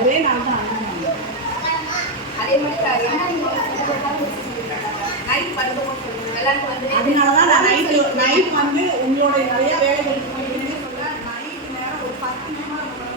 ஒரே நாள் தான் அதே மாதிரி அதனால தான் நான் நைட்டு நைட் வந்து உங்களுடைய நிறைய வேலைகள் போய் சொல்ல நைட்டு நேரம் ஒரு பத்து நிமிடம்